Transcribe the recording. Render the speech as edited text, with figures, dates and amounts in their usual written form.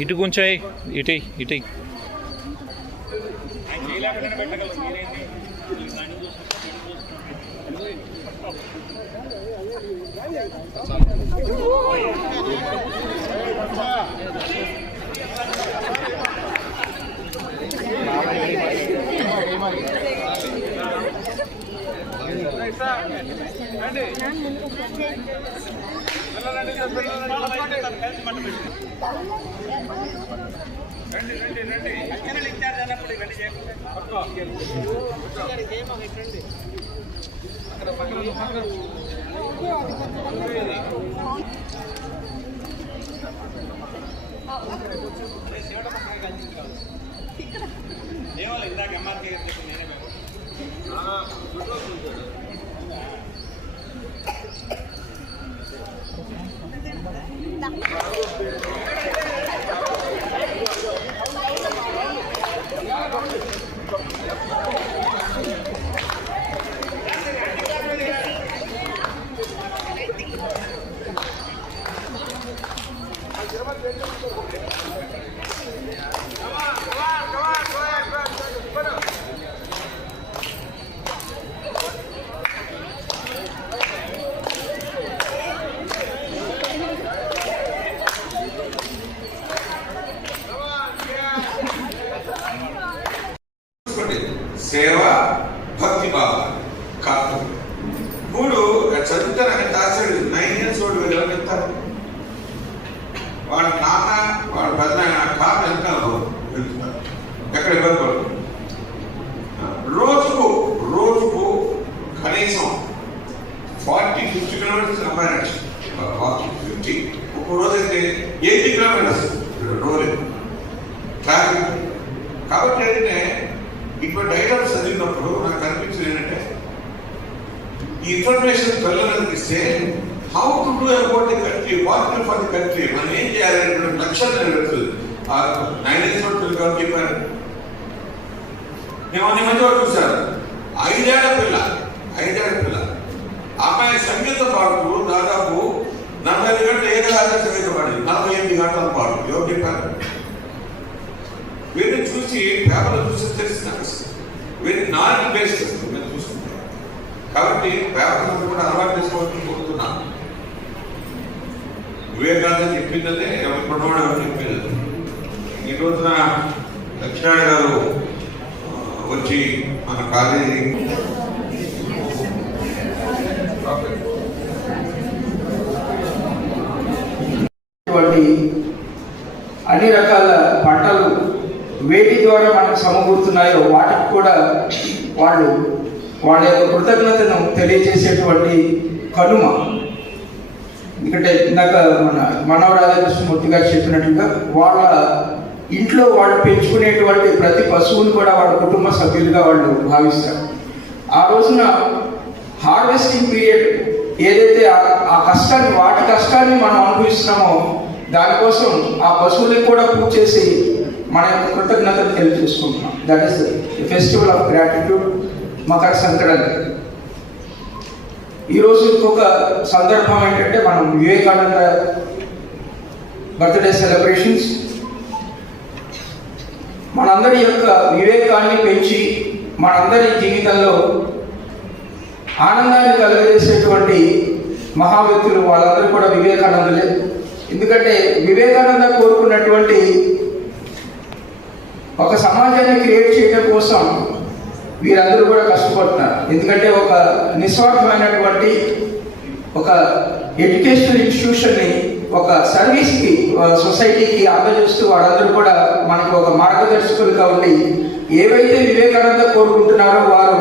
ఇటు కొంచెం ఇటు ఇటు సేవ, భక్తి భావం కాదు. మూడు చదువుతారని రాశాడు. 9 years old ఎవరు చెప్తారు? వాళ్ళ నాన్న వాళ్ళ పెద్ద కాదు వెళ్తున్నారు, ఎక్కడ ఇబ్బంది. రోజుకు కనీసం 40-50 కిలోమీటర్స్ అమ్మాయి. 50 ఒక రోజు అయితే 80 కిలోమీటర్స్ రోజు ట్రాఫిక్. కాబట్టి ఏంటంటే ఇప్పుడు డైలాగ్ చదివినప్పుడు నాకు అనిపించింది ఏంటంటే ఈ ఇన్ఫర్మేషన్ పిల్లలకు ఇస్తే how to do about the country, what for the country, మనం ఏం చేయాలనేటువంటి లక్ష్యం నెరవేరుతుంది. 9 years old పిల్లలు చెప్పారు. మేము అన్ని మంది వరకు చూశాను. 5 ఏళ్ల పిల్ల అమ్మాయి సంగీతం పాడుతూ దాదాపు 45 గంటలు ఏకదాకా సంగీతం పాడింది. 48 గంటల పాడు. ఎవరు చెప్పారు? వీరిని చూసి పేపర్లు చూసి తెలిసిన వీరిని నాలుగు బేస్ చేస్తుంది మేము చూసుకుంటాం. కాబట్టి పేపర్లను కూడా అలవాటు చేసుకోవాలని కోరుతున్నాను. వివేకానంద చెప్పిందే ఇప్పుడు చెప్పింది. ఈ రోజున లక్ష్మణ్ గారు వచ్చి మన కాలేజీ అన్ని రకాల పంటలు వేటి ద్వారా మనకు సమకూరుతున్నాయో వాటికి కూడా వాళ్ళ యొక్క కృతజ్ఞతను తెలియజేసేటువంటి కనుమ. ఎందుకంటే ఇందాక మనవ రాధాకృష్ణమూర్తి గారు చెప్పినట్లుగా వాళ్ళ ఇంట్లో వాళ్ళు పెంచుకునేటువంటి ప్రతి పశువును కూడా వాళ్ళ కుటుంబ సభ్యులుగా వాళ్ళు భావిస్తారు. ఆ రోజున హార్వెస్టింగ్ పీరియడ్ ఏదైతే ఆ కష్టాన్ని వాటి కష్టాన్ని మనం అనుభవిస్తున్నామో దానికోసం ఆ పశువులకు కూడా పూజ చేసి మన యొక్క కృతజ్ఞతను తెలియజేసుకుంటున్నాం. That is the festival of gratitude, Makar Sankranti. ఈరోజు ఇంకొక సందర్భం ఏంటంటే మనం వివేకానంద బర్త్డే సెలబ్రేషన్స్. మనందరి యొక్క వివేకాన్ని పెంచి మనందరి జీవితంలో ఆనందాన్ని కలుగజేసేటువంటి మహా వ్యక్తులు వాళ్ళందరూ కూడా వివేకానందులే. ఎందుకంటే వివేకానంద కోరుకున్నటువంటి ఒక సమాజాన్ని క్రియేట్ చేయడం కోసం వీరందరూ కూడా కష్టపడుతున్నారు. ఎందుకంటే ఒక నిస్వార్థమైనటువంటి ఒక ఎడ్యుకేషనల్ ఇన్స్టిట్యూషన్ని ఒక సర్వీస్కి సొసైటీకి అందజేస్తూ వాళ్ళందరూ కూడా మనకు ఒక మార్గదర్శకులుగా ఉండి ఏవైతే వివేకానంద కోరుకుంటున్నారో వారు